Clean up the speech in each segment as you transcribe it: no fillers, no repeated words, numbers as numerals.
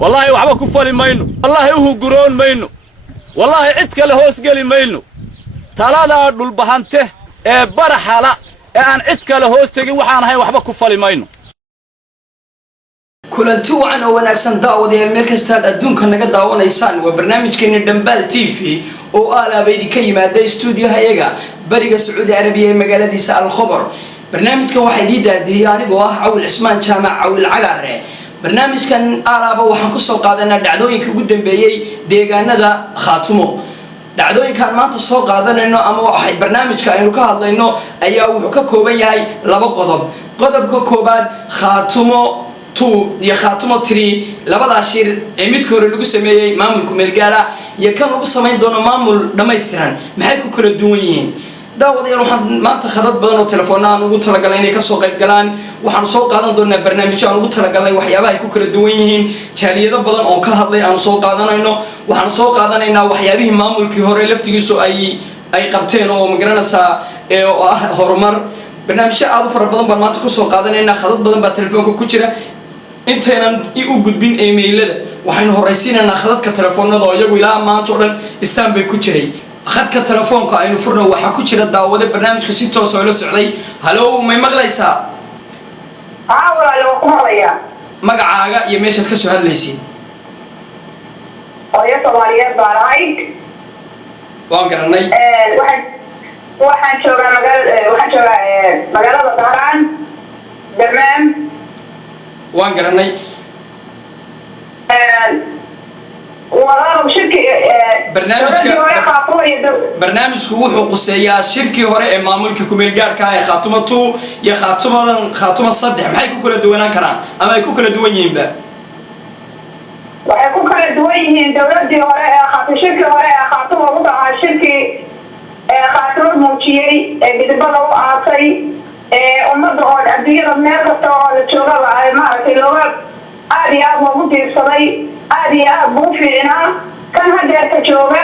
والله وحبا كفالي ماينو والله هو قرون ماينو والله عدك لهوس قالي ماينو تلالا دول بحانته برحالا ان عدك لهوس تجي وحان هاي وحبا كفالي ماينو kulanti wacan oo wanaagsan daawadayaal meel kasta aad adduunka naga daawanaysaan waa barnaamijkeena Dhambaal TV oo alaabeydi ka yimaada stuudiyaha iyaga bariga Sacuudi Arabiya ee magaaladiisa Al Khobar barnaamijkan waxa idin daadiyay anigoo ah Awil Ismaan Jaamac Awil Cagaare barnaamijkan alaaba waxaan ku soo qaadanaa dhacdooyinka ugu dambeeyay deegaanada Khaatumo dhacdooyinkan maanta soo qaadanayno ama waxa barnaamijka aynu ka hadlayno ayaa wuxuu ka kooban yahay laba qodob qodobka koobaad Khaatumo يا خاتمة تري لبضع شير ميت كور اللي جسمي مامل كمل جارا يكانوا جسمين دون مامل لما يسترن محيكوا كل الدنيين ده وضيع روح ما تخرج بدن وتلفوننا نقول ترى قلنا كسوق الجلان وحنسوق قادم دون برنامج أنا نقول ترى قلنا وحيابا يكون كل الدنيين تالي ده بدن أو كهذا أنا سوق قادنا إنه وحنسوق قادنا إنه وحيابه مامل كهوري لفت يسوع أي قبتين أو مجرنا سا هرمر برنامج هذا فرق بدن بالما تكسوق قادنا إنه خرج بدن بالتلفون كوتشرة intaynan u gudbin emailada waxaan horeysiinana khadadka telefoonada oo iyagu ilaa maanta oo dhan istaan bay ku jiray khadka telefoonka aynu furno waxa ku jira daawada barnaamijka si toos ah oo la socday hello may maqlaysaa walaalo ku hadlaya magacaaga iyo meeshaad ka soo hadlaysid oo Soomaaliyeed baaray waan garanay waxaan joogaa magaalada Daaraan Damaan waan garanay barnaamijku wuxuu quseeyaa shirkii hore ee maamulka kumeel gaarka ah ee Khaatumo 2 iyo Khaatumo 3 maxay ku kala duwanaan karaan ama ay ku kala duwan yihiinba waxay ku kala duwan yihiin dawladii hore ee Khaatumo shirkii hore ee Khaatumo wuxuu ahaa shirkii Khaatumo muujiyay ee midabada u aasay ummadda oo adduunyada meel kasta oo la jooga ay maaragtay looga aad iyo aad ugu tiirsaday aad iyo aad buu fiicnaa kan haddeerta jooga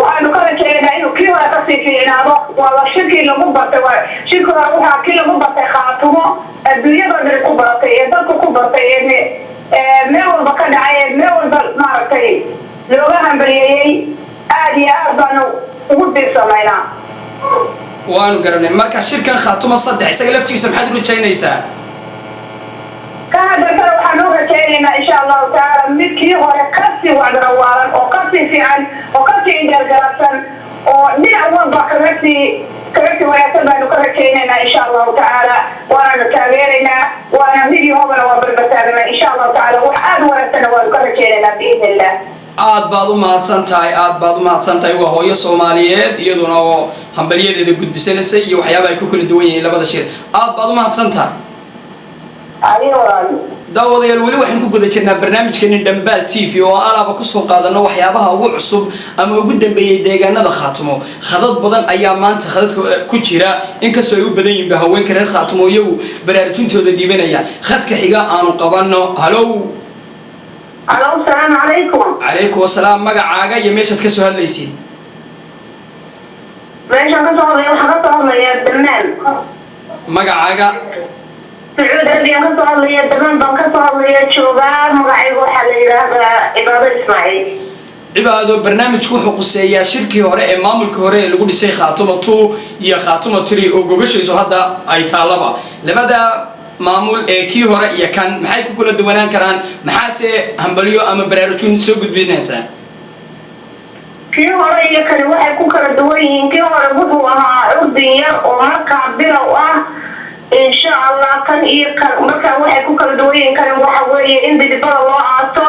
waxaanu kala jeedaa inuu kii hore kasii fiicnaado waa shirkii lagu bartay shirkii hore waxaa kii lagu bartay Khaatumo adduunyada dhan ku baratay ee dadku ku bartay meel walba ka dhacay meel walba maaragtay looga hambalyeeyay aad iyo aad baanu ugu tiirsanaynaa waan garanay marka shirkan Khaatumo 3 isaga laftiisa maxaad u rajaynaysaa كهذا ترى وحنوها كأننا إن شاء الله تعالى مكي هو كسي وعدنا وارن وكسي في عن وكسي عند الجرسن ونلع وضع كرسي ويتبع نكره كأننا إن شاء الله تعالى وانا نتابعنا وانا نيجي هو وبالبتابنا إن شاء الله تعالى وحاد ورثنا ونكره كأننا بإذن الله aad baad u mahadsantahay waa hooyo Soomaaliyeed iyaduna oo hambalyadeeda gudbisanaysa iyo waxyaabo ay ku kala duwan yihiin labada shir aad baad u mahadsantahay daawadayaal wali waxaan ku guda jirnaa barnaamijkeena Dhambaal TV oo alaaba ku soo qaadano waxyaabaha ugu cusub ama ugu dambeeyay deegaanada Khaatumo khadad badan ayaa maanta khadadka ku jira inkastoo ay u badan yihiin haweenka reer Khaatumo iyagu baraarujintooda dhibanaya khadka xiga aanu qabano hello السلام عليكم. عليكم السلام مقعاقا يميشت كسو هالليسين ميشت كسو هالليا الدمان مقعاقا سعود أبيان كسو هالليا الدمان بان كسو هالليا تشوغار مقعيقو حاليا عبادة إسماعيل عبادة برنامج كوحو قسيا شركي هوري مامل كهوري اللي قولي سي خاتمة 2 يا خاتمة 3 وقوغشيسو هذا أي طالبا لماذا maamul kii hore iyo kan maxay ku kala duwanaan karaan maxaase hambaliyo ama baraarujin soo gudbinaysa kii hore iyo kan waxay ku kala duwan yihiin kii hore wuxuu ahaa urdiya oo marka bilow ah insha Allah kan iyo kan marka waxay ku kala duwan yihiin kan waxa weeye in dibada loo aaso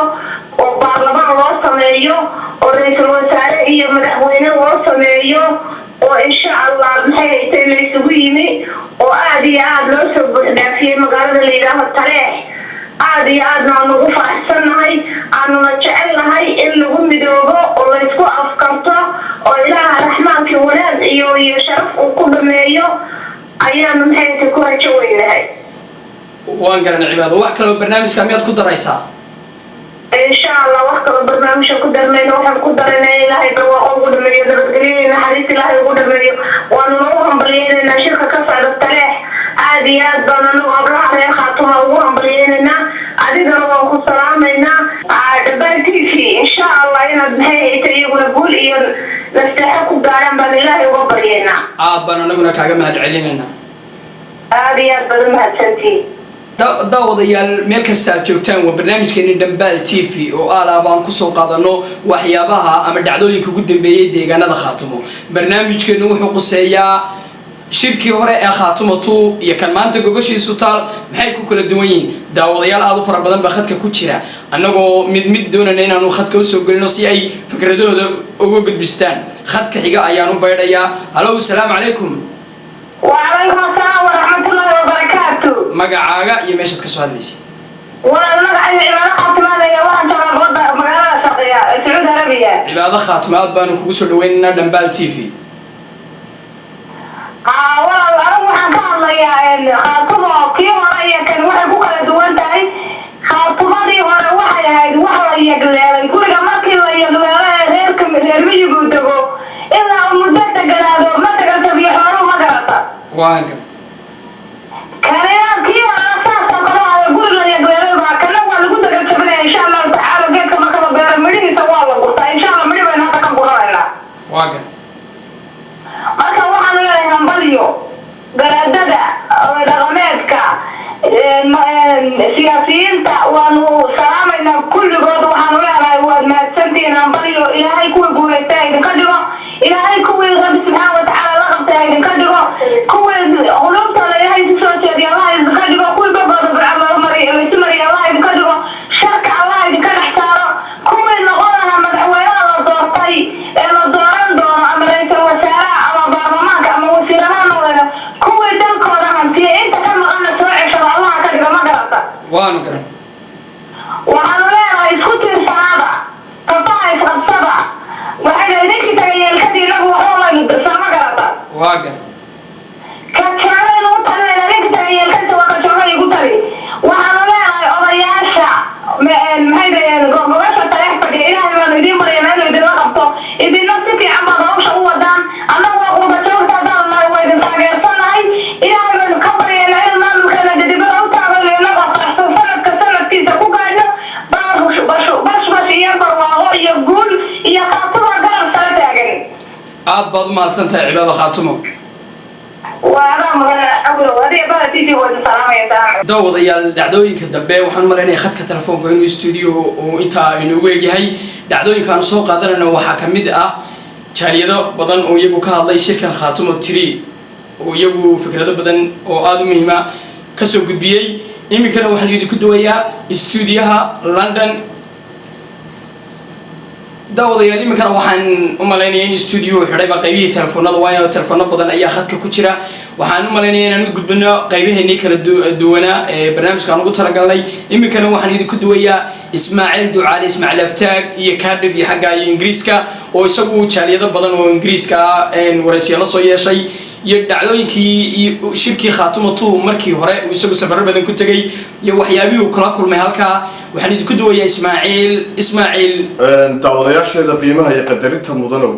oo baarlamaan loo sameeyo oo ra'iisul wasaare iyo madaxweyne loo sameeyo oo insha Allah maxay tahay isugu yimi oo aad iyo aad loo soo dhaafiyay magaalada la yiraahdo Taleex aad iyo aad aan ugu faraxsanahay aanu jecelahay in lagu midoobo oo la isku afkarto oo Ilaaha Raxmaanka wanaag iyo sharaf uu ku dhameeyo ayaan maxay ku rajaynahay waan garanay cibaado wax kale barnaamijka miyaad ku daraysaa إن شاء الله وقت البرنامج كده من وحنا كده لنا إلهي بروقه كده من يدرسين حديث إلهي كده من ونوهم بلينا شركة كسر التلاح عاديات بنا نوهم راح يخاطوها وهم بلينا عادي ده نوهم iyo nasteexo ku gaaraan baan ilaahay uga baryaynaa baan anaguna kaaga mahadcelinaynaa aad iyo aad baad u mahadsantihiin daawadayaal meel kasta aad joogtaan waa barnaamijkeeni Dhambaal TV oo aan ku soo qaadano waxyaabaha ama dhacdooyinka ugu dambeeyay deegaanada Khaatumo barnaamijkeenu wuxuu quseeyaa shirkii hore ee Khaatumo iyo kan maanta gogoshiisu taal maxay ku kala duwan yihiin daawadayaal aad u fara badan ba khadka ku jira anagoo mid doonayna inaanu khadka u soo galino si ay fikradooda uga gudbistaan khadka xiga ayaan u baydhayaa halo assalaamu calaykum وعليكم السلام ورحمة الله وبركاته magacaaga iyo meeshaad ka soo hadlaysid وأنا مقعد عبادة خاتمة يا واحد شباب وضع مقالة شقية سعود عربية cibaado khaatimaad baanu kugu soo dhaweynaynaa Dhambaal TV والله أنا waxaan ka hadlayaa khaatumo kii hore iyo kan waxay ku kala duwan tahay khaatumadii hore waxay ahayd wax la yagleelay guriga markii la yagleelay reer miyigu dego ilaa muddo deganaado ma deganta biyo xooluhu ma garata waan kan kanina kii hore saasoo kale ah guriga la yagleelay baa kana waa lagu degajabinaya insha allahu tacaala geedka marka la beero midhihiisa waa la gurtaa insha allah midhi baynu hadda ka guranaynaa waan kan marka waxaan leeyahay hambalyo garaadada dhaqameedka siyaasiyiinta waanu salaamaynaa kulligood waxaanu leenahay waad mahadsantihiin hambalyo ilaahay kuwii guulaystay idinka dhigo ilaahay kuwii rabbi subxaana watacaala la qabtay idinka dhigo kuwii qulubtooda ilaahay isu soo jeediya allah idinka dhigo kuwii babooda bircad looga mariyo laysu mariyo allah idinka dhigo sharka allah idinka dhex saaro kuwii noqonana madaxweynaha la doortay ee la dooran doono ama ra-iisul wasaaraha ama baarlamaanka ama wasiiradaha noqdayna kuwii dalkooda hantiya inta ka maqana soo ceshada allaha ka dhiga ma garata waanu garan waxaanu leenahay isku tiirsanaada tabaha isqabsada waxayna idinkii tagay yeelkadii inagu waxba laynu dirsan ma garata waa garan kajaanaynu u talinayna idinkii tagay yeelkadii waa kajooga igu tali waxaanu leenahay odayaasha maxay dhaheen gobasha taleex fadhiya ilaahay baanu idiin baryana inuu idinla qabto idinna si fiican baad hawsha u wadaan annagu waa qurba joogta haddaan nahay waa idin taageersanahay ilaahay baynu ka baryaynaa in maamulkeena gadibada u taagayno inagoo faraxsan sanadka sanadkiisa ku gaadho bashbash iyo barwaaqo iyo guul iyo khaatumo garab sala taagan aad baad u mahadsantahay cibaado khaatumo وأنا أقول هذه بقى تيجي وتسلم daawadayaal dhacdooyinka dambe waxaan u maleynayaa khadka telefoonka inuu studio oo inta inuu yahay dhacdooyinkan soo qaadanayna waxa kamid ah jaaliyado badan oo iyagu ka hadlay shirkan Khaatumo 3 oo iyagu fikrado badan oo aad u muhiim ah ka soo gudbiyay iminkana waxaan idinku duwayaa studio-ha London daawadayaal iminkana waxaan u maleynayaa in studio xidhay ba qaybihii telefoonada waayo telefoonno badan ayaa khadka ku jira waxaan u maleynayaa inaan u gudbino qaybaheennii kala duwanaa ee barnaamijkaan ugu talagalnay iminkana waxaan idinku duwayaa Ismaaciil Ducaale Ismaaciil Aftaag iyo Cardiff iyo xagga Ingiriiska oo isagu jaaliyado badan oo Ingiriiska waraysiyo la soo yeeshay iyo dhacdooyinkii shirkii Khaatumo 2 markii hore uu isagu safar badan ku tagay iyo waxyaabihii uu kala kulmay halka waxaan idinku duwayaa Ismaaciil daawadayaasheeda qiimaha iyo qadarinta mudanow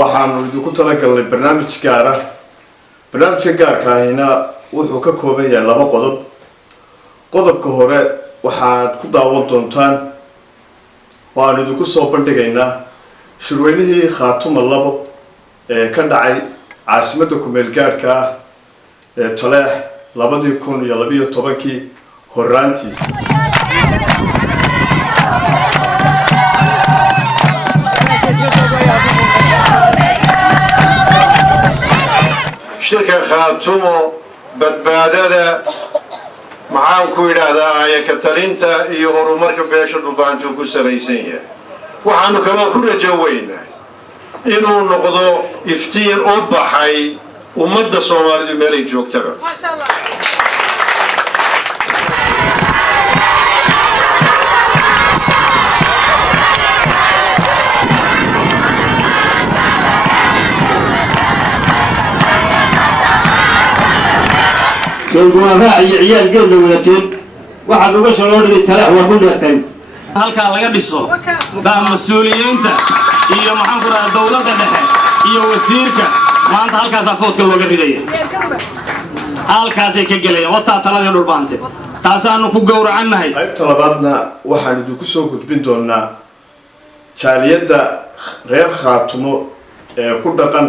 waxaanu idinku talagalnay barnaamij gaar ah barnaamijka gaarka ahina wuxuu ka kooban yahay laba qodob qodobka hore waxaad ku daawan doontaan waan idinku soo bandhigaynaa shirweynihii Khaatumo 2 ee ka dhacay caasimadda kumeel gaarka ah ee Taleex 2012 horaantiisa shirka Khaatumo badbaadada maxaan ku yiraahdaa ay ka talinta iyo horumarka beesha dhulbaantu ku salaysan yahay waxaanu kala ku rajooweynaa inuu noqdo iftiin u baxay ummadda Soomaalidu meel ay joogtaba ma sha Allah كوجوها عيال قلنا ولكن واحد وقش الأرض تلا وكل يختم halka laga dhiso baa mas'uuliyiinta iyo maxaan ku raad dawladda dhexe iyo wasiirka maanta halkaas afoodka looga ridaya halkaas ay ka galayaan wata taladii dhulbaante taasaanu ku gowracanahay qaybta labaadna waxaan idinku soo gudbin doonaa jaaliyada reer khaatumo ee ku dhaqan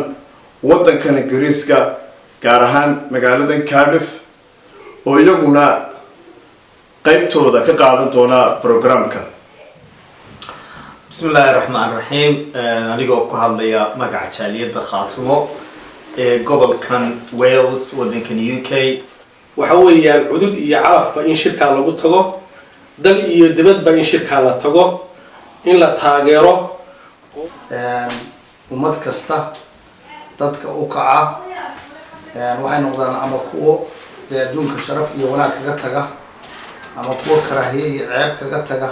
waddankan ingiriiska gaar ahaan magaaladan Cardiff oo iyaguna qaybtooda ka qaadan doona programka. bismillaahi raxmaani raxiim anigoo ku hadlaya magaca jaaliyadda khaatumo ee gobolkan Wales waddankan UK. waxa weeyaan cudud iyo calafba in shirka lagu tago dal iyo dibadba in shirka la tago in la taageero ummad kasta dadka u kaca waxay noqdaan ama kuwo adduunka sharaf iyo wanaag kaga taga ama kuwo karaahiye iyo ceeb kaga taga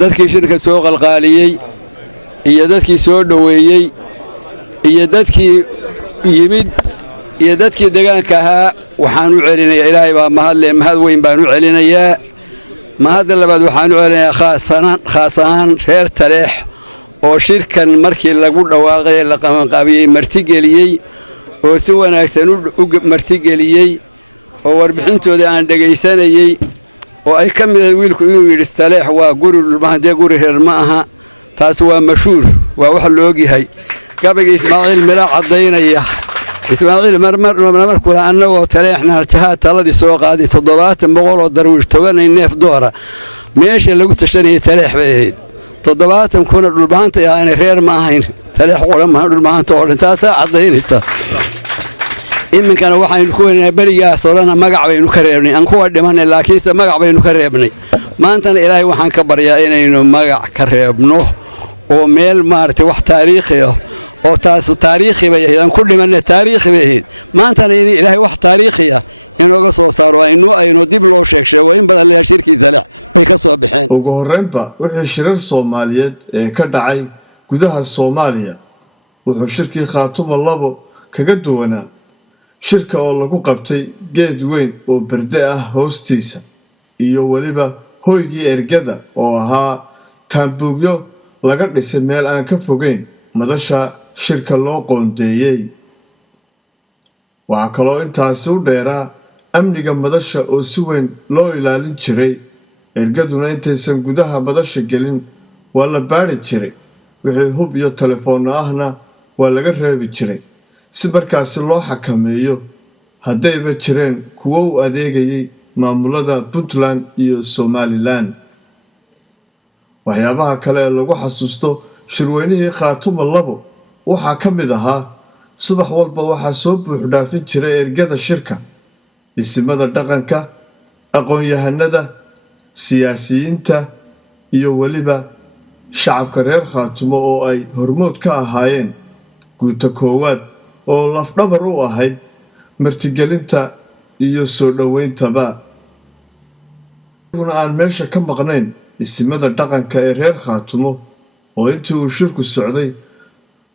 dadkii shirka soo qalqaaliyey iyo dadkii soo dhaweeyey iyo dadkii yimid iyo dadkii deegaanka ahaa waxaan u celinayaa ilaahay baa mahad weyn baan u celinayaa mahadda labaad waxaan u celinayaa khaas ahaan reer Taleex oo shirkan markii lagu dhawaaqay la qabanqaabiyey martigeliyey oo si wanaagsan u martigeliyey oo warbixintooda aan dhageysanayay oo ay ka mid ah wiilku inuu yiri Taleex waa guri dhulbahandee guri reer ma aha taas waa mashhuur waa wax la og yahay gabayga Ismaaciil Mira cadaynaya Ismaaciil markuu annagoo Taleexna haltaha taladii soo qaaday 700 oo darwiish toganay neef doora meesha lagu tashanayay Taleex bay ahayd 700 kuna dhulbahanta yahay reer ma ahayn Taleex qolama dhulbahanta oo intaas cadaynaysa iminkana waxaynu ku weenaa barigaas oo dhan magac baynu ka reebnay aan kuwa dhimanay laakiinse magac baynu ka reebnay maantana ilaahay waxaan ka baryaa inaynu magac ka reebno oo meel maartay wax taariikhi ah oo taas taariikhi bay aan ku dhimanay taariikhi bay maantana in ilaahay wax taariikhi ah inooga soo saaro aynu dib loo sheegsheego in badan la shirkii Taleex bay ka soo baxeen ugu horreynba wixii shirar Soomaaliyeed ee ka dhacay gudaha Soomaaliya wuxuu shirkii Khaatumo labo kaga duwanaa shirka oo lagu qabtay geed weyn oo berde ah hoostiisa iyo waliba hoygii ergada oo ahaa taambuugyo laga dhisay meel aan ka fogeyn madasha shirka loo qoondeeyay waxa kaloo intaasi u dheeraa amniga madasha oo si weyn loo ilaalin jiray ergaduna intaysan gudaha madasha gelin waa la baari jiray wixii hub iyo telefoon ahna waa laga reebi jiray si markaasi loo xakameeyo haddayba jireen kuwo u adeegayay maamulada Puntland iyo Somaliland waxyaabaha kale ee lagu xasuusto shirweynihii Khaatumo labo waxaa ka mid ahaa subax walba waxaa soo buux dhaafin jiray ergada shirka isimada dhaqanka aqoon-yahanada siyaasiyiinta iyo waliba shacabka reer Khaatumo oo ay hormood ka ahaayeen guuta koowaad oo lafdhabar u ahayd martigelinta iyo soo dhaweyntaba aan meesha ka maqnayn isimada dhaqanka ee reer Khaatumo oo intii uu shirku socday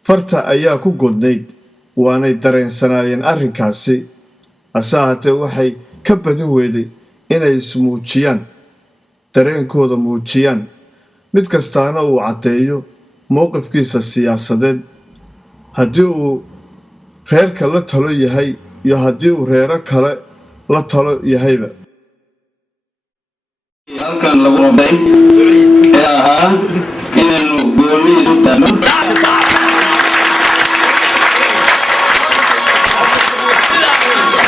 farta ayaa ku godnayd waanay dareensanaayeen arrinkaasi asaate waxay ka badin weyday inay ismuujiyaan dareenkooda muujiyaan mid kastaana uu caddeeyo mowqifkiisa siyaasadeed haddii uu reerka la talo yahay iyo haddii uu reero kale la talo yahayba halkan lagu rabay ee ahaa inaynu gooliyadu taagno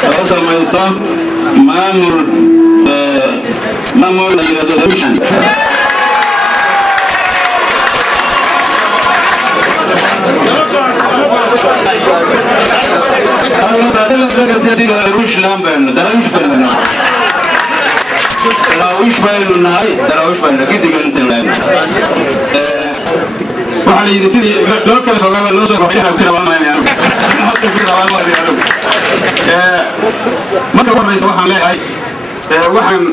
oo samayso maamul la yidhahdo solution waxaa la yidhi sidii loo kala fogaaba loo soo roxyaha ku marka horeysa waxaan leeyahay waxaan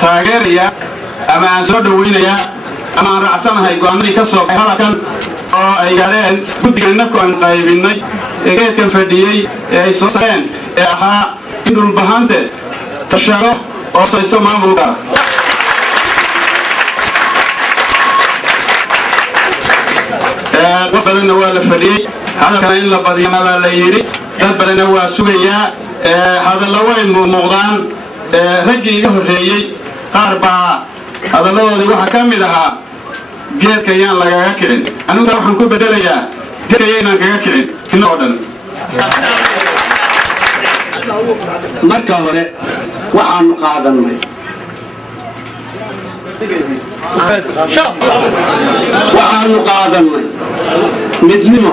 taageerayaa ama aan soo dhaweynayaa ama aan raacsanahay go'aamadii ka soo baxay halkan oo ay gaadheen guddiga innaku aan qaybinay ee geedkan fadhiyey ee ay soo saareen ee ahaa in dhulbahante tashago oo saysto maamulka dad badanna waa la fadhiyey hadalkana in la badiyana baa la yidhi dad badanna waa sugayaa hadallo way muuqdaan raggii iga horreeyey qaar baa hadalladoodii waxaa ka mid ahaa geedka ayaan lagaga kicin anigu waxaan ku bedelayaa geedka ayaan kaga kicin inoo dhan marka hore waxaanu qaadanay midnimo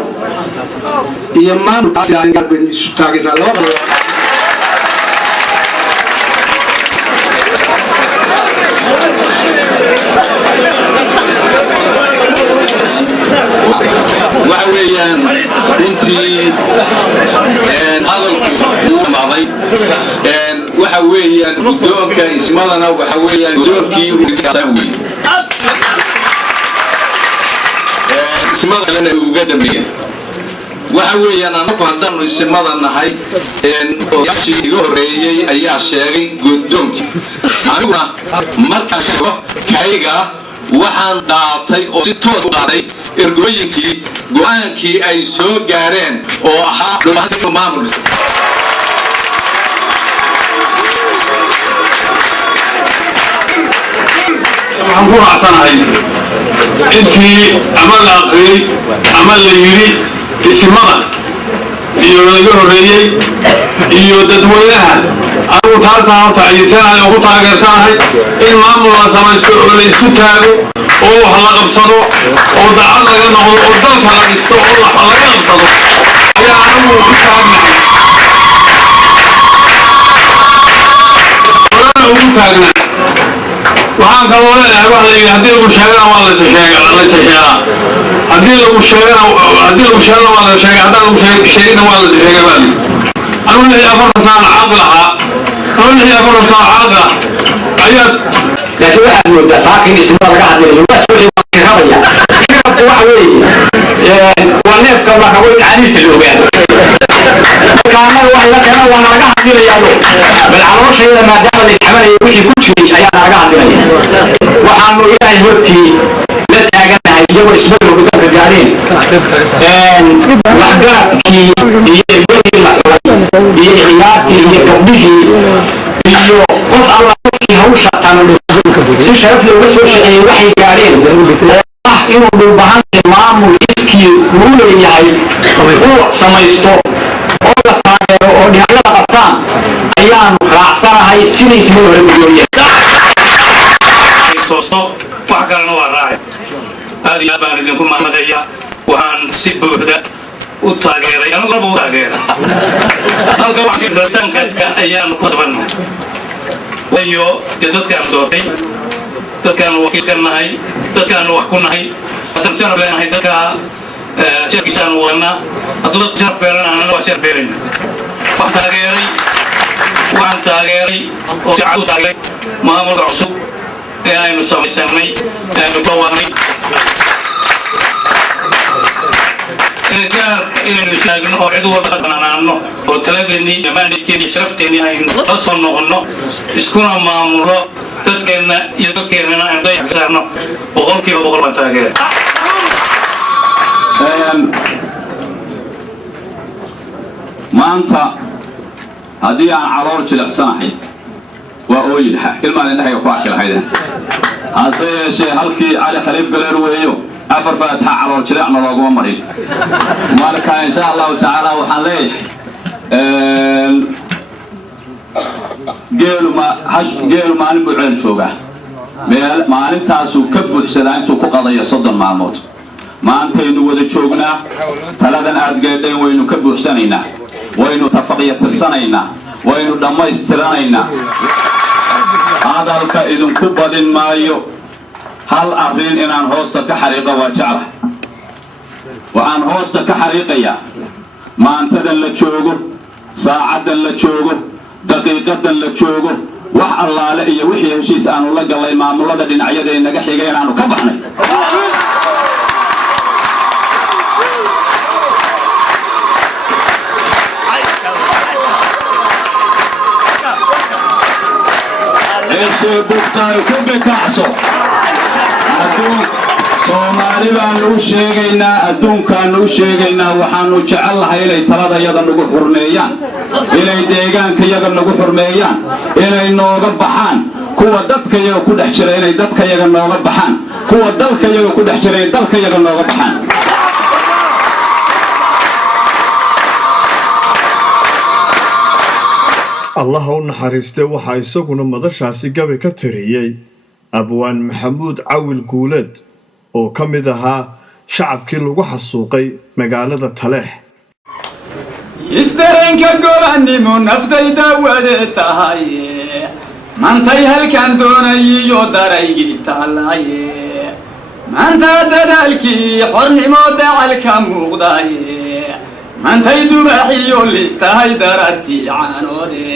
iyo maamulka taageeraa labada waxa weeyaan runtii hadalku dhamaaday waxa weeyaan guddoonka ismadana waxa weeyaan guddoonkii ismadana uga dambeeyay waxa weeyaan anagu haddaanu ismada nahay odayaashii iga horreeyey ayaa sheegay guddoonkii aniguna markaa sheego kayga waxaan qaatay oo si toos u qaaday ergooyinkii go'aankii ay soo gaareen oo ahaa dhulbahanka maamul waxaan ku raacsanahay intii ama la aqriyey ama la yidhi isimada iyo laga horreeyey iyo dadweynaha anigu taasaan horta ayinsanahay oo ku taageersanahay in maamul la samaysto oo la isku taago oo wax la qabsado oo dacad laga noqdo oo dalka la dhisto oo wax laga qabsado ayaa anigu ku taagnahay orana ugu taagnaa waxaan kaloo leeyahay wax la yidhi haddii lagu sheegana waa la sheegaa haddii lagu sheegana waa la sheega haddaan lagu sheegina waa la sheega baa lii anigu 64 sano caaqil ahaa anigu 64 sano caaqil ah ayaad laakiin waxaad moodaa saakin isma laga hadlayo waa soo rabaya shirabku waxa weeye waa neefka marka weyn caniisa la ogaado kaanada wax la kana waa laga hadlayaa bal calooshayda maadaama la isxamalayo wixii ku jiray ayaa laga hadlaya waxaanu ilaahay hortii la taaganahay iyagoo ismada hoggaanka gaadheen waxgaradkii iyo eedadii la xulay iyo ciyaartii iyo gabdhihii iyo qof alla qofkii hawsha tanudho si sharaf looga soo shaqeeyey waxay gaadheen oo ah inuu dhulbahanta maamul iskii uu leeyahay uu samaysto oo la taageero oo dhinacyada qabtaan ayaanu raacsanahay sidai ismada hore ugooriyeen wax kalena waa raacay aad iyo aad baan idinku mahadaya waxaan si buuxda u taageeray anigu walba u taageera halka waxbaritaanka ayaanu ku sabannahay wayo dee dadkaanu doortay dadkaanu wakiil ka nahay dadkaanu wax ku nahay haddaan sharaf leenahay dadka sharkiisaanu wadnaa hadduu dadku sharaf beelana anana waa sharaf beelayna waxaan taageeray oo si cad u taageeray maamulka cusub ee aynu samaysanay aynu tawaanay inaynu istaagno oo cid walba banaanaano oo taladeennii dhammaankeennii sharafteenii aynu la soo noqonno iskuna maamulo dadkeenna iyo dadkeennana aynu dayaxsaarno 100% baan taageeray maanta haddii aan calool jilicsanahay waa ooyidha ilmaan indhahayga ku arki lahayden hase yeeshee halkii cali khaliif galeer weeyo afar faataxa calool jilicna looguma marin marka insha allahu tacaala waxaan leeyahay geelu maalin buu ceel joogaa maalintaasuu ka buuxsadaa intuu ku qadayo 30 maalmood maantaynu wada joognaa taladan aad gaadheen waynu ka buuxsanaynaa waynu tafaqiya tirsanaynaa waynu dhammaystiranaynaa hadalka idinku badin maayo hal arrin inaan hoosta ka xariiqo waa jeclahay waxaan hoosta ka xariiqayaa maantadan la joogo saacaddan la joogo daqiiqadan la joogo wax allaale iyo wixii heshiis aanu la gallay maamulada dhinacyada ee naga xigay inaanu ka baxnay soomaali baanu u sheegaynaa adduunkaanu u sheegaynaa waxaanu jecel lahay inay taladayada nagu xurmeeyaan inay deegaankayaga nagu xurmeeyaan inay nooga baxaan kuwa dadkayaga ku dhex jira inay dadkayaga nooga baxaan kuwa dalka iyaga ku dhex jiray dalka iyaga nooga baxaan allah u naxariistay waxaa isaguna madashaasi gabi ka tiriyey abwaan maxamuud cawil guuleed oo ka mid ahaa shacabkii lagu xasuuqay magaalada taleex isdareenka gobannimo naftayda wade tahay mantay halkan doonayiyo daraygii taalaye manta dadaalkii xornimo dacalka muuqdaye mantay dubaxiyo listahay darartii caanoode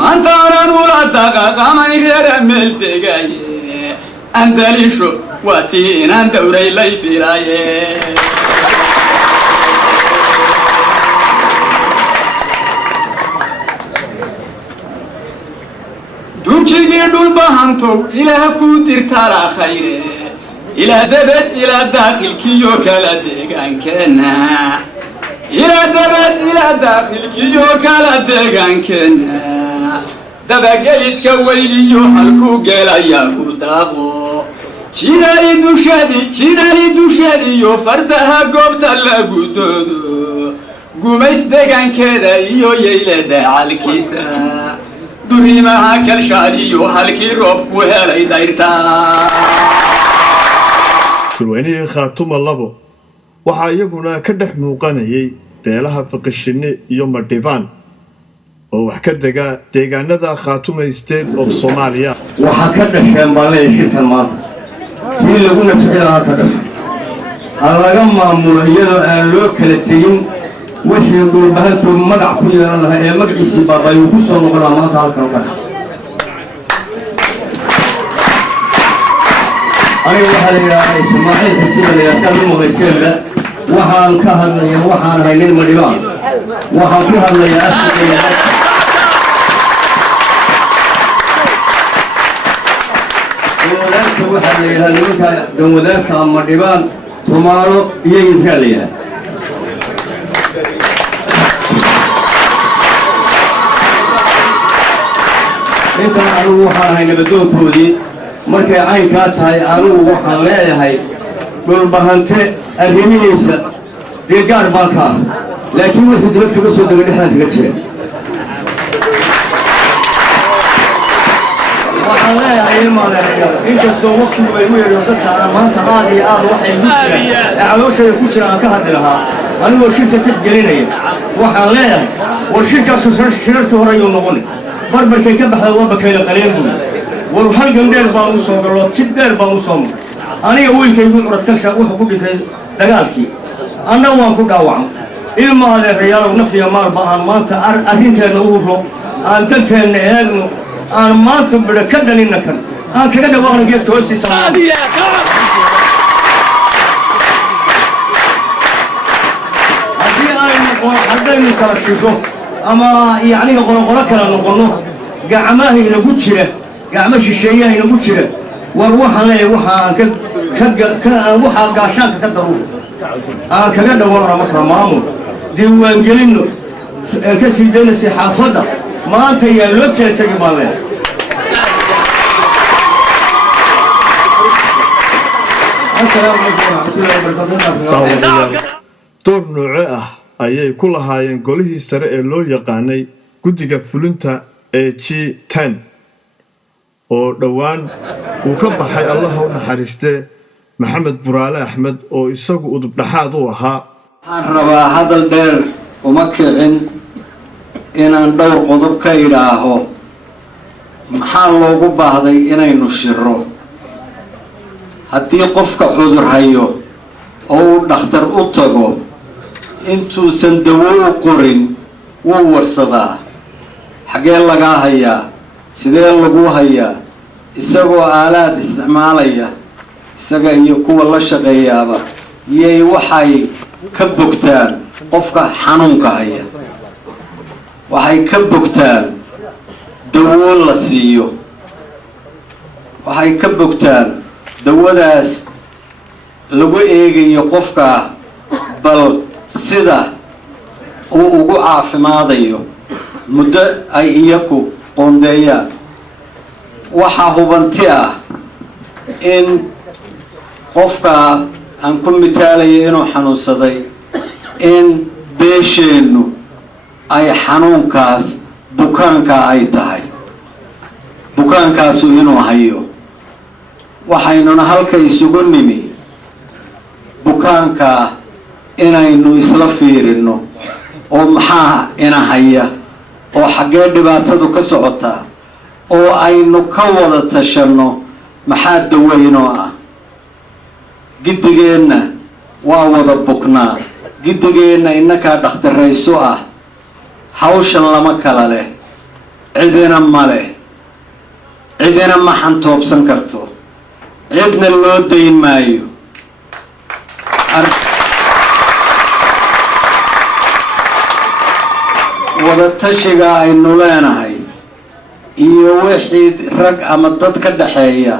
mantaanan ula daqaqamay reera meel degaye andalisho waa tii inaan dowray lay filaye dunjigii dhulbahantow ilaah kuu dirtala khayre ilaa dabad ilaa daakilkiyo kala deegaankeenna ilaa dabad ilaa daakilkiyo kala deegaankeenna dabageliska weyliyo halkuu gelaya ku daaqo jinahi dushadiyo fardaha goobta lagu doodo gumays deegaankeeda iyo yeyle dacalkiisa duriimaha kalshaaliyo halkii roobku helay dayrtaa shirweynihii khaatuma labo waxaa iyaguna ka dhex muuqanayay beelaha fiqishinni iyo madhibaan oo wax ka dega deegaanada khaatuma state of Soomaaliya waxaa ka dhasheen baan leeyahay shirkan maanta kii lagu nafcilahaa ka dhashay ha laga maamulo iyadoo aan loo kala tegin wixii dhulbahantu magac ku yeelan lahaa ee magaciisii baabay uu ku soo noqonaa maanta halkan ka dhashay aniga waxaa la yidhaahdaa Ismaaciil xisiin ayaa u maqlayseeda waxaan ka hadlayaa waxaan ahay nin madhibaan waxaan ku hadlayaa afkiisa waxaa la yidhaahdaa nimanka danwadaagta ama dhibaan tumaalo iyo yibkaa la yidhaahdaa intaan anugu waxaan ahay nabadoonkoodii markay caynkaa tahay anugu waxaan leeyahay dhulbahante arrimihiisa dee gaar baan ka ah laakiin wuxuu dibad kaga soo degay dhexdaan kaga jira waxaan leeyahay inkastoo waqtigu bay u yeedhaan dadka aan maanta aad iyo aad waxay ku jiraan ee calooshayda ku jira aan ka hadli lahaa anigoo shirka tixgelinaya waxaan leeyahay war shirkaasu shirarkii hore ayuu noqonay barbarkay ka baxda waa bakayla qaleen buy war halgan dheer baan u soo gallo tid dheer baan u soo maray aniga wiilkaygu curadkasha wuxuu ku dhintay dagaalkii anna waan ku dhaawacmay ilma adeerayaalow nafiya maalba aan maanta arrinteenna u hurro aan danteenna eegno aan maanta bidha ka dhalinna kan aan kaga dhawaaqna geedka hoostiisa haddaynu kala shiro ama yacniga qoloqolo kala noqonno gacmaha inagu jira gacmo shisheeyaha inagu jira war waxaan leeyahay waxaa gaashaanka ka daruur aan kaga dhawaaqna marka maamul diiwaangelinno ka sii dayna saxaafadda maanta yaa loo kala tegi baan leeyahay assalaamu calaykum waraxmatullaahi wabarakaatu door nooce ah ayay ku lahaayeen golihii sare ee loo yaqaanay guddiga fulinta ee G10 oo dhowaan uu ka baxay allaha u naxariistee maxamed buraale axmed oo isagu udub dhaxaad u ahaa waxaan rabaa hadal dheer uma kicin inaan dhowr qodob ka idhaaho maxaa loogu baahday inaynu shiro haddii qofka cudur hayo oo uu dhakhtar u tago intuusan dawo u qorin wuu warsadaa xagee lagaa hayaa sidee lagu hayaa isagoo aalaad isticmaalaya isaga iyo kuwa la shaqeeyaaba iyay waxay ka bogtaan qofka xanuunka haya waxay ka bogtaan dawo la siiyo waxay ka bogtaan dawadaas lagu eegayo qofka bal sida uu ugu caafimaadayo muddo ay iyaku qoondeeyaan waxaa hubanti ah in qofka aan ku mitaalaya inuu xanuunsaday in beesheennu ay xanuunkaas bukaanka ay tahay bukaankaasu inuu hayo waxaynuna halka isugu nimi bukaanka inaynu isla fiirino oo maxaa ina haya oo xaggee dhibaatadu ka socotaa oo aynu ka wada tashanno maxaa daweynoo ah giddigeenna waa wada buknaa giddigeenna innakaa dhakhtarrayso ah hawshan lama kala leh cidina ma leh cidina ma xantoobsan karto cidna loo dayn maayo wadatashiga aynu leenahay iyo wixii rag ama dad ka dhaxeeya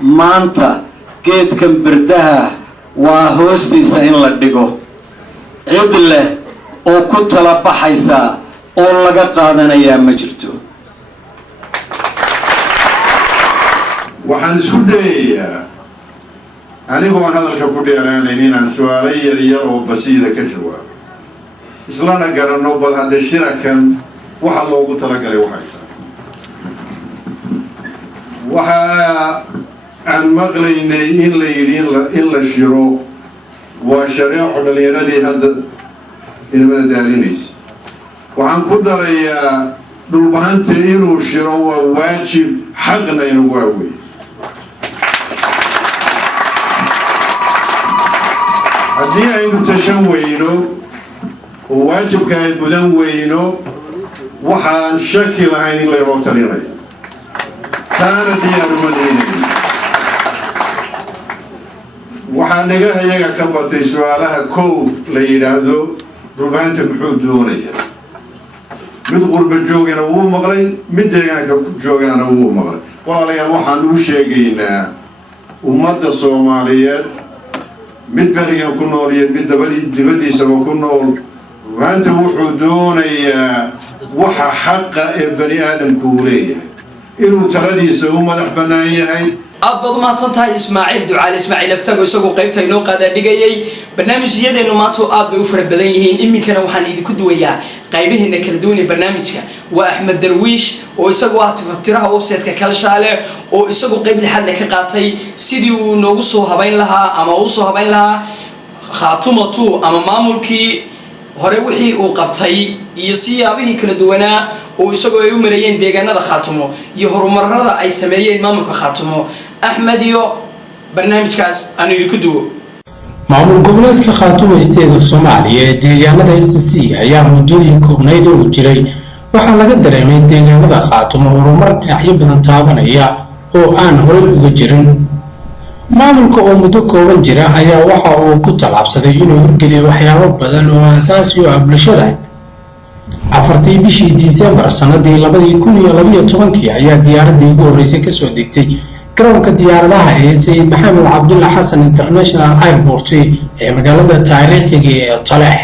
maanta geedkan birdaha waa hoostiisa in la dhigo cid leh oo ku tala baxaysa oo laga qaadanayaa ma jirto waxaan isku dayayaa anigoon hadalka ku dheeraanayn inaan su'aalo yaryar oo basiida ka jawaabo islana garanno bal hadda shirakan waxa loogu talagalay waxay tahay waxa aan maqlaynay in la yidhi in la shiro waa shareeco dhallinyaradii hadda inamada daalinaysa waxaan ku darayaa dhulbahanta inuu shiro waa waajib xaqna inagu aweey haddii aynu tashan weyno oo waajibka ay gudan weyno waxaan shaki lahayn in laynoo talinayo taana diyaaruma niinayn waxaa dhagahayaga ka batay su-aalaha kow la yidhaahdo dhulbaanta muxuu doonaya mid qurba joogana wuu maqlay mid deegaanka joogana wuu maqlay walaalayaal waxaan u sheegaynaa ummadda Soomaaliyeed mid barigan ku nool iyo mid dibadiisaba ku nool maanta wuxuu doonayaa waxa xaqa ee bani aadamku uu leeyahay inuu taladiisa u madax bannaan yahay aad baad umahadsan tahay Ismaaciil Ducaale Ismaaciil Aftago isagoo qaybta inoo qaada dhigayay barnaamijyadeenu maanta aad bay u fara badan yihiin iminkana waxaan idinku duwayaa qaybaheena kala duwan ee barnaamijka waa Axmed Darwiish oo isagoo ah tafaftiraha website-ka Kalshaale oo isagoo qayb lixaad ka qaatay sidii uu noogu soo habayn lahaa ama uu soo habayn lahaa khaatumatu ama maamulkii hore wixii uu qabtay iyo siyaabihii kala duwanaa oo isagoo ay u marayeen deegaanada Khaatumo iyo horumarada ay sameeyeen maamulka Khaatumo Axmed iyo barnaamijkaas aan idinku duwo maamul goboleedka Khaatumo State of Soomaaliya ee deegaanada STC ayaa muddooyin koobnayd oo jiray waxaa laga dareemay deegaanada Khaatumo horumar dhinacyo badan taabanaya oo aan hore uga jirin maamulka oo muddo kooban jira ayaa waxa uu ku talaabsaday inuu hirgeliyo waxyaabo badan oo aasaasi u ah bulshada afartii bishii December sanadii 2012 ayaa diyaaradii ugu horeysay ka soo degtay garoonka diyaaradaha ee Sayid Maxamed Cabdulla Xasan International Airport ee magaalada taariikhiga ee Taleex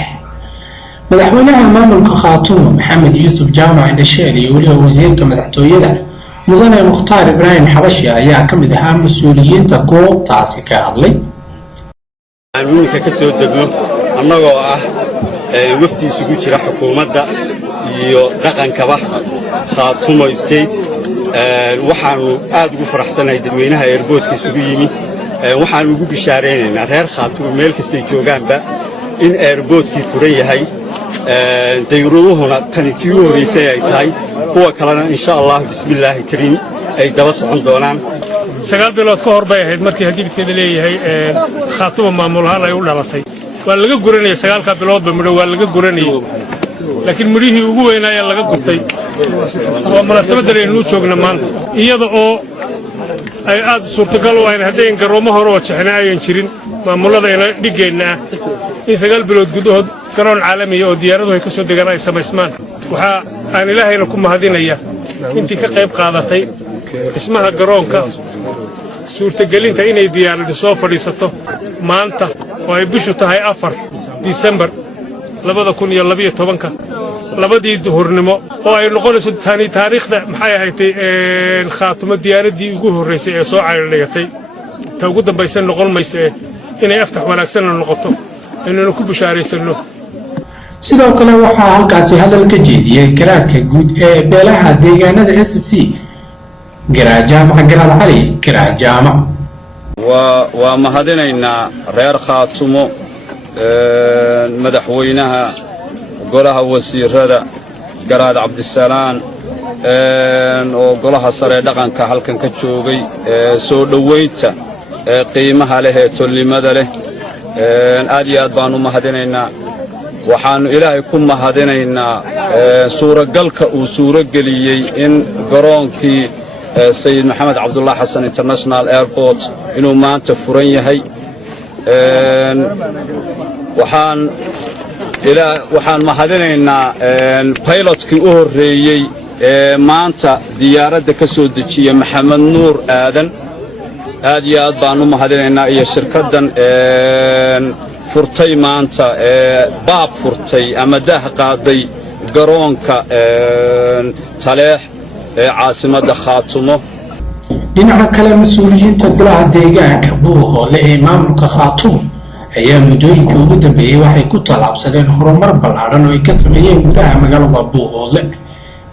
madaxweynaha maamulka Khaatumo Maxamed Yuusuf Jaamac Indhasheed iyo waliba wasiirka madaxtooyada mudane Mukhtaar Ibrahim Xabashi ayaa ka mid ahaa mas'uuliyiinta goobtaasi ka hadlay aanuunka ka soo degno annagoo ah wafdi isugu jira xukuumadda iyo dhaqankaba Khaatumo State waxaanu aad ugu faraxsanahay dadweynaha airportka isugu yimi waxaanu ugu bishaareynaa reer Khaatumo meel kasta ay joogaanba in airportkii furan yahay dayruuhuna tani tii u horeysay ay tahay kuwa kalena insha Allah bismillaahi kariim ay daba socon doonaan 9 bilood ka hor bay ahayd markii hadibkeeda leeyahay Khaatumo maamulahaan ay u dhalatay waa laga guranayay 9 bilood ba midho waa laga guranayay laakiin midhihii ugu weynaa ayaa laga gurtay waa munaasabadda aynu joogna maanta iyada oo ay aad suurtagal u ahayn haddii garoomo hore oo jixnaa ayaan jirin maamulada ina dhigeynaa in 9 bilood gudahood garoon caalami oo diyaaraduhu ay ka soo degaan ay samaysmaan waxa aan ilaahayna ku mahadinaya intii ka qayb qaadatay dhismaha garoonka suurtagelinta inay diyaaraddu soo fadhiisato maanta oo ay bishu tahay 4 December 2012 labadii duhurnimo oo ay noqonayso taariikhda maxay ahayd Khaatumo diyaaradii ugu horeysay ee soo cayldhigatay ta ugu dambaysan noqon mayse inay aftax wanaagsan noqoto inaynu ku bushaaraysanno sidoo kale waxaa halkaasi hadal ka jeediyey garaadka guud ee beelaha deegaanada SSC garaajama garaad cali garaajama waa mahadinaynaa reer khaatumo madaxweynaha golaha wasiirada garaad cabdisalaan oo golaha sare dhaqanka halkan ka joogay soo dhoweynta qiimaha leh ee tolnimada leh aad iyo aad baanu mahadinaynaa waxaanu ilaahay ku mahadinaynaa suuragalka uu suurageliyey in garoonkii sayid maxamed cabdullahi xasan international airport inuu maanta furan yahay waxaan mahadinaynaa baylotkii u horreeyey ee maanta diyaaradda ka soo dejiya maxamed nuur aadan aad iyo aad baan u mahadinaynaa iyo shirkaddan furtay maanta baab furtay ama daah qaaday garoonka taleex ee caasimadda khaatumo dhinaca kale mas-uuliyiinta golaha deegaanka buuhoole ee maamulka khaatumo ayaa muddooyinkii ugu dambeeyey waxay ku tallaabsadeen horumar ballaadhan oo ay ka sameeyeen gudaha magaalada buuhoole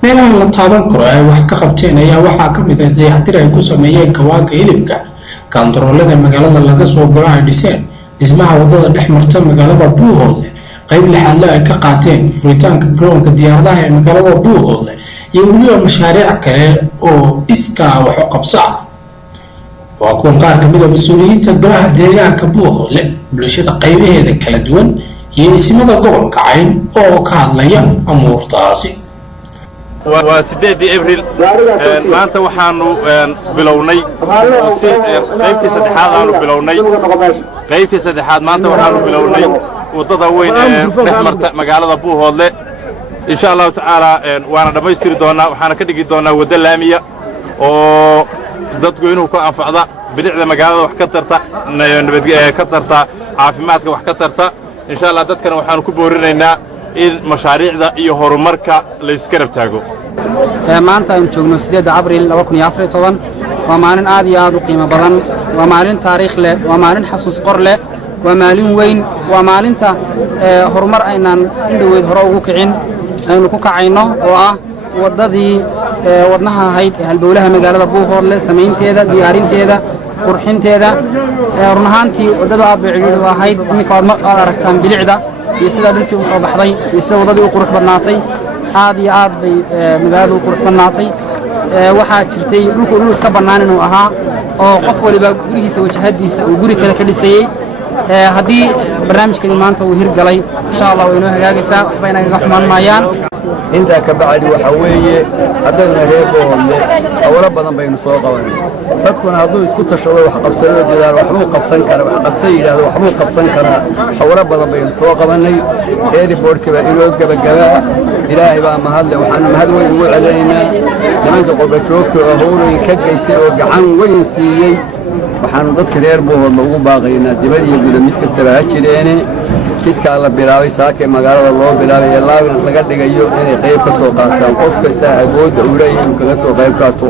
meelaha la taaban karo ay wax ka qabteen ayaa waxaa ka mid ah dayactir ay ku sameeyeen kawaanka hilibka kaantaroolada magaalada laga soo galo ay dhiseen dhismaha waddada dhex marta magaalada buuhoole qayb lixaadle ay ka qaateen furitaanka garoonka diyaaradaha ee magaalada buuhoole iyo weliba mashaariic kale oo iskaa wax u qabsa waa kuwan qaar ka mid a mas-uuliyiinta golaha deegaanka buuhoole bulshada qaybaheeda kala duwan iyo isimada gobolka cayn oo ka hadlaya amuurtaasi waa 8 abriil maanta waxaanu bilownay si qaybtii saddexaad aanu bilownay qaybtii saddexaad maanta waxaanu bilownay wadada weyn ee dhex marta magaalada buuhoodle insha Allah taala waana dhamaystiri doonaa waxaana ka dhigi doonaa wada laamiya oo dadku inuu ku anfacda bilicda magaalada wax ka tarta nabadgelyo ka tarta caafimaadka wax ka tarta insha Allah dadkana waxaanu ku boorinaynaa in mashaariicda iyo horumarka la iska rabtaago maanta aan joogno 8 abriil 2014 waa maalin aad iyo aad u qiimo badan waa maalin taariikh leh waa maalin xasuus qor leh waa maalin weyn waa maalinta horumar aynaan indhaweyd hore ugu kicin aynu ku kacayno oo ah wadadii wadnaha ahayd ee halbowlaha magaalada buuhoodle samaynteeda diyaarinteeda qurxinteeda run ahaantii wadadu aad bay cidhiidhi u ahayd iminka aad aragtaan bilicda iyo sida dhulkii u soo baxday iyo sida wadadii u qurux badnaatay aad iyo aad bay magaaladu u qurux badnaatay waxaa jirtay dhulku dhul iska bannaan inuu ahaa oo qof waliba gurigiisa wajahadiisa uu guri kale ka dhisayey haddii barnaamijkani maanta uu hirgalay insha Allah way inoo hagaagaysaa waxba inaga xumaan maayaan intaa ka bacdi waxa weeye haddayna reer Buuhoodle hawlo badan baynu soo qabanay dadkuna hadduu isku tashado wax qabsado dadaal waxbuu qabsan karaa wax qabsan yiraahdo waxbuu qabsan karaa hawlo badan baynu soo qabanay airport-ka inoo gabagaba ilaahay baa mahadle waxaanu mahad weyn ugu celinaynaa nimanka qurba joogta oo howlooyin ka geystay oo gacan weyn siiyey waxaanu dadka reer Buuhoodle ugu baaqaynaa dibad iyo gudaha mid kasta ha jireene jidka la bilaabay saakay magaalada loo bilaabay ee laabin laga dhigayo inay qayb ka soo qaataan qof kasta awoodda u leeyahay kaga soo qayb qaato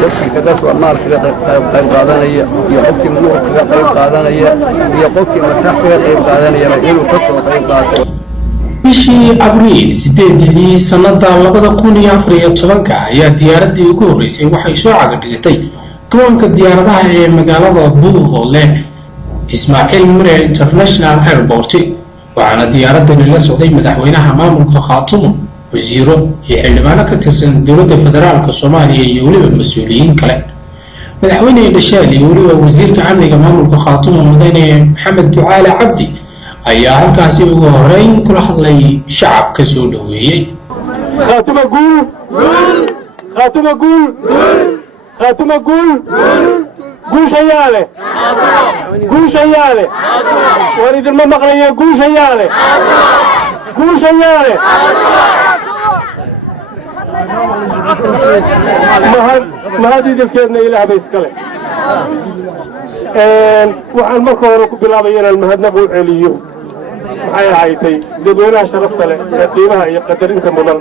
qofkii kaga soo maal kaga qayb qaadanaya iyo qofkii muruq kaga qayb qaadanaya iyo qofkii masax kaga qayb qaadanaya inuu ka soo qayb qaato bishii abriil 8 sanada 2014 ayaa diyaaradii ugu horeysay waxay soo cagadhigtay garoonka diyaaradaha ee magaalada buuhoodle Ismaaciil Mure International Airport waxaana diyaaradani la socday madaxweynaha maamulka Khaatumo wasiiro iyo xildhibaano ka tirsan dowladda federaalka Soomaaliya iyo waliba mas'uuliyiin kale madaxweyne Dhashaali iyo waliba wasiirka amniga maamulka Khaatumo mudane Maxamed Ducaale Cabdi ayaa halkaasi ugu horeyn kula hadlay shacabka soo dhaweeyay Khaatumo guul Khaatumo guul Khaatumo guul guushayaale guushayaale war idinma maqlaya guushayaale guushayaale mahad idinkeedna ilaahba iskale waxaan marka hore ku bilaabay inaan mahadnaq u celiyo maxay ahaydtay dadweynaha sharafta leh ee qiimaha iyo qadarinta mudan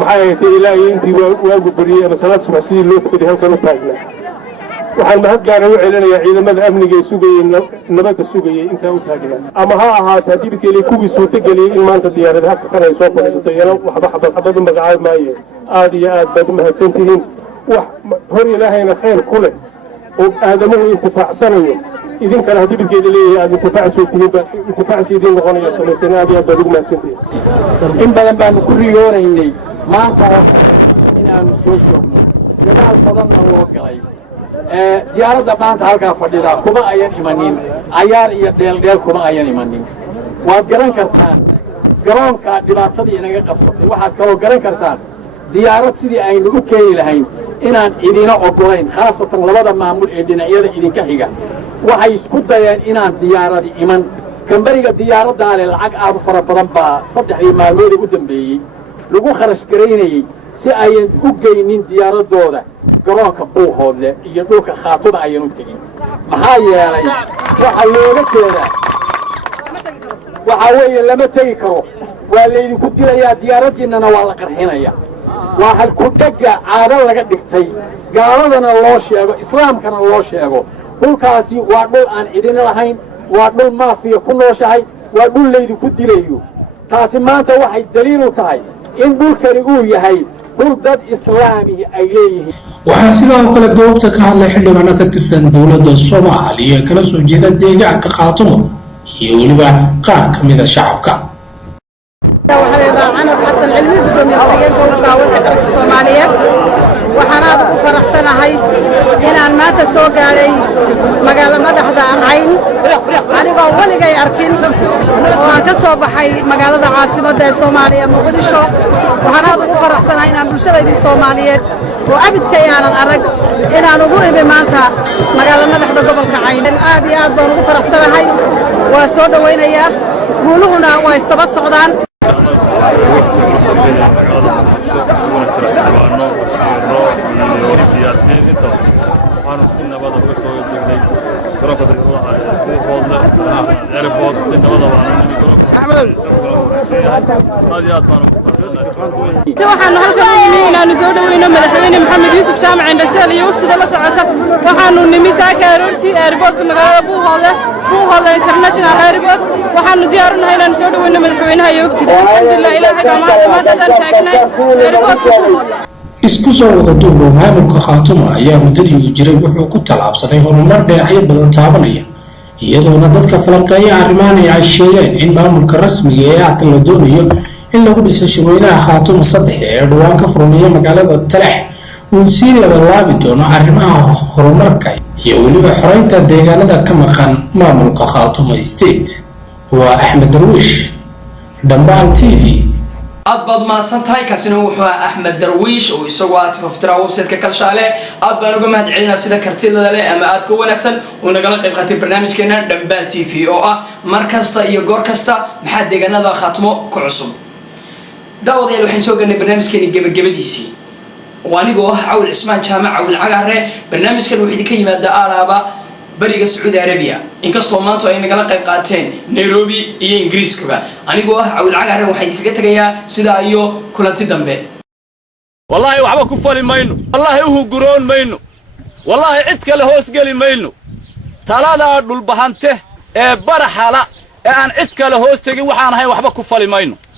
maxay ahaydtay ilaa iyo intii waagu bariyey ama salaad subax sidii loo tukaday halkan u taagnaa waxaan mahad gaara u celinayaa ciidamada amniga ee sugayay nabadda sugayay intaa u taagna ama ha ahaato haddii bikeelay kuwii suurtageliyey in maanta diyaarad halka kan ay soo fadhiisato iyana waxba xabad u magacaabi maayo aad iyo aad baad u mahadsantihiin wax hor ilaahayna khayr ku leh oo aadamuhu intifaacsanayo idinkana haddii bikeeda leeyahay aad intifaacsiidiin noqonaya samaysana aad iyo aad baad ugu mahadsantihiin in badan baanu ku riyoonaynay maanta inaanu soo diyaaradda maanta halkaa fadhida kuma ayan imanin cayaar iyo dheeldheel kuma ayan imanin waad garan kartaan garoonka dhibaatadii inaga qabsatay waxaad kaloo garan kartaan diyaarad sidii aynu u keeni lahayn inaan idina ogolayn khaasatan labada maamul ee dhinacyada idinka xiga waxay isku dayeen inaan diyaaradi iman kambariga diyaaraddaa leh lacag aad u fara badan baa 3 maalmood ugu dambeeyey lagu kharash garaynayay si ayan u geynin diyaaradooda garoonka Buuhoodle iyo dhulka Khaatuma ayan u tegin maxaa yeelay waxa looga jeedaa waxa weeye lama tagi karo waa laydinku dilayaa diyaaraddiinana waa la qarxinayaa waa halku dhega caado laga dhigtay gaaladana loo sheego islaamkana loo sheego dhulkaasi waa dhul aan idin lahayn waa dhul maafiya ku nooshahay waa dhul laydinku dilayo taasi maanta waxay daliil u tahay in dhulkani uu yahay dhul dad islaami ay leeyihiin waxaa sidoo kale goobta ka hadlay xildhibaano ka tirsan dowladda Soomaaliya kana soo jeeda deegaanka Khaatumo iyo waliba qaar ka mid ah shacabka waxaan xasan cilmi gudoomiyaha gobolka waddanka Soomaaliya waxaan aad u faraxsanahay inaan maanta soo gaaray magaalada madaxda Cayn anigoo waligay arkin oo aan ka soo baxay magaalada caasimadda ee Soomaaliya Muqdisho waxaan aad ugu faraxsanahay inaan bulshadayda Soomaaliyeed oo abidkay aanan arag inaan ugu imi maanta magaalada madaxda gobolka Cayn aad iyo aad baan ugu faraxsanahay waa soo dhaweynayaa guuluhuna waa istaba socdaan waxaanu soo dhaweynaa madaxweyne maxamed yuusuf jaamac indhashaal iyo waftida la socota waxaanu nimi saaka aroortii airportka magaalada Buuhoodle International Airport waxaanu diyaar u nahay inaanu soo dhaweyno madaxweynaha iyo waftida alxamdulillah ilaahay ka maanta taagnaa airportka isku soo wada duubo maamulka Khaatumo ayaa muddadii uu jiray wuxuu ku talaabsaday horumar dhinacyo badan taabanaya iyadoona dadka falanqeeya arrimahan ay sheegeen in maamulka rasmiga ee aad la doonayo in lagu dhiso shirweynaha Khaatumo 3 ee dhawaan ka furmaya magaalada Taleex uu si laabi doono arrimaha horumarka iyo waliba xoreynta deegaanada ka maqan maamulka Khaatumo State waa Axmed Darwiish Dambal TV aad baad mahadsantahay kaasina wuxuu Axmed Darwiish oo isagoo aad faftira website-ka Kalshaale aad baan uga mahad celinaa sida kartida leh ama aad ku wanaagsan oo nagala qayb qaatay barnaamijkeena Dambal TV oo ah mar kasta iyo goor kasta maxaa deegaanada Khaatumo ku cusub daawadayaal waxaan soo galnay barnaamijkeena gabagabadiisii وأنيقو عول عثمان جامع عول عقارة برنامج كانوا وحدي كيما دا آلابا بريغا سعودية عربية إنك صومانتو أي نقلا قيبقاتين نيروبي إيه إنجريس كبا أنيقو عول عقارة وحدي كتغيا سيدا أيو كلانتي دنبي والله وحبا كفالي ماينو والله هو قرون ماينو والله عدك لهوس قالي ماينو تلالا دول بحانته برحالا أن عدك لهوس تجي وحان هاي وحبا كفالي ماينو